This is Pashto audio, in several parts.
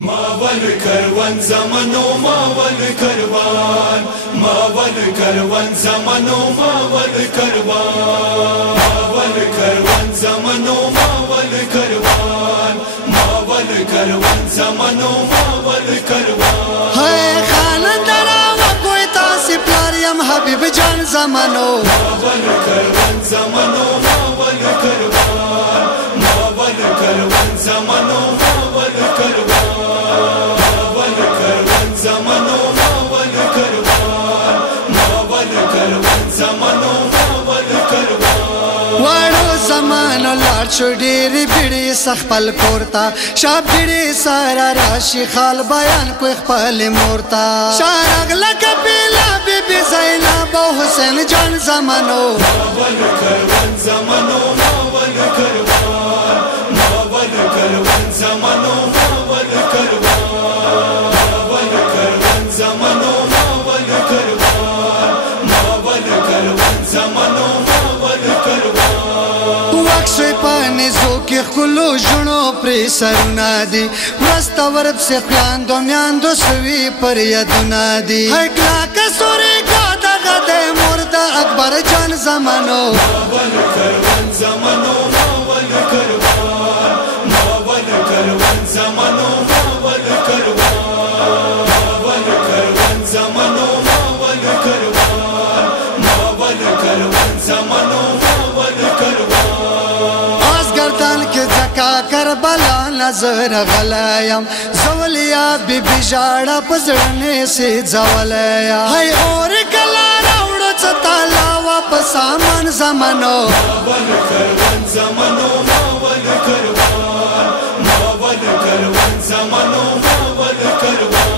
ماول کروان زمانو ماول کروان ماول کروان زمانو ماول کروان ماول کروان زمانو ماول کروان ماول کروان زمانو ماول کروان ہے خاندرا و کوئی تاسی پلاریم حبیب جان زمانو ماول کروان زمانو ماول کروان ماول کروان زمانو ماول کروان زمانو ماول کروان ماول کروان زمانو ماول کروان واړو زمانو لاړ شو ډېرې بیړې سخپل کورتا شاه بیړې ساره راشي خال بیان کوی خپل مورتا شارغ لکه بیلا بیبي زینب او حسین جان زمانو ماول کروان زمانو ماول کروان ماول کروان زمانو ماول کروان زمانو ماول کروان ماول کروان زمانو ماول کروان وخت پانی زو کې خلو جنو پرې سرونه دي ورسته ورب سي خیاندو میاندو سوي پر یادونه دي هکلا کسوري ګاده غده مرد اکبر جان زمانو ماول کروان زمانو ماول کروان ماول کروان زمانو ماول کروان زمانو ماول کروان ماول کروان زمانو ماول کروان آزگردان کے زکا کربلا نظر غلایم زولیا بی بی جاڑا پزرنے سے زولیا ہے اور کلا راوڑو چتالا واپس آمان زمانو ماول کروان زمانو ماول کروان ماول کروان زمانو ماول کروان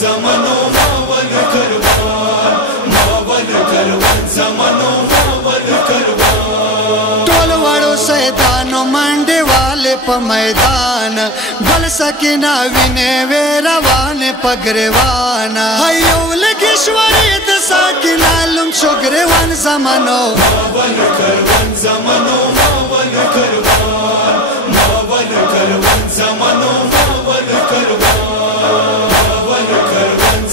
زمانو ماول کروان ماول کروان زمانو ماول کروان ټول وړو سیدانو منډه والے په میدان بل سکینا وینه و روان پګریوان هيو لګشوري د ساکینا لم شګریوان زمانو ماول کروان زمانو ماول کروان ماول کروان زمانو ماول کروان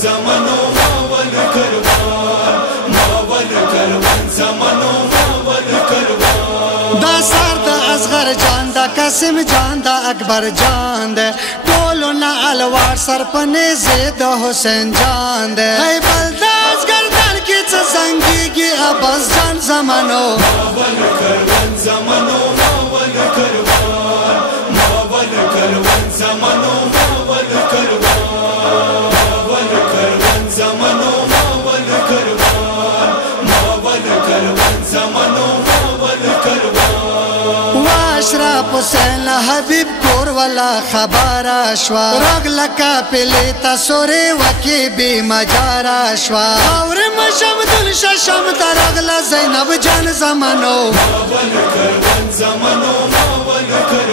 زمانو ماول کروان ماول کروان زمانو ماول کروان دا سار دا اصغر جان دا قاسم جان دا اکبر جان دا ټولو نه الوار سر پنه زید حسین جان دا هی بل دا اصغر دان کی څه زنګيږي اباس جان زمانو ماول کروان زمانو ماول کروان ماول کروان زمانو ماول کروان زمانو ماول کروان ماول کروان زمانو ماول کروان واشرف حسین حبیب کور والا خبر اشوا رگ لکا پلی تسوری وکی بی مجارا اشوا اور مشم دل ششم درغلا زینب جان زمانو ماول کروان زمانو ماول کروان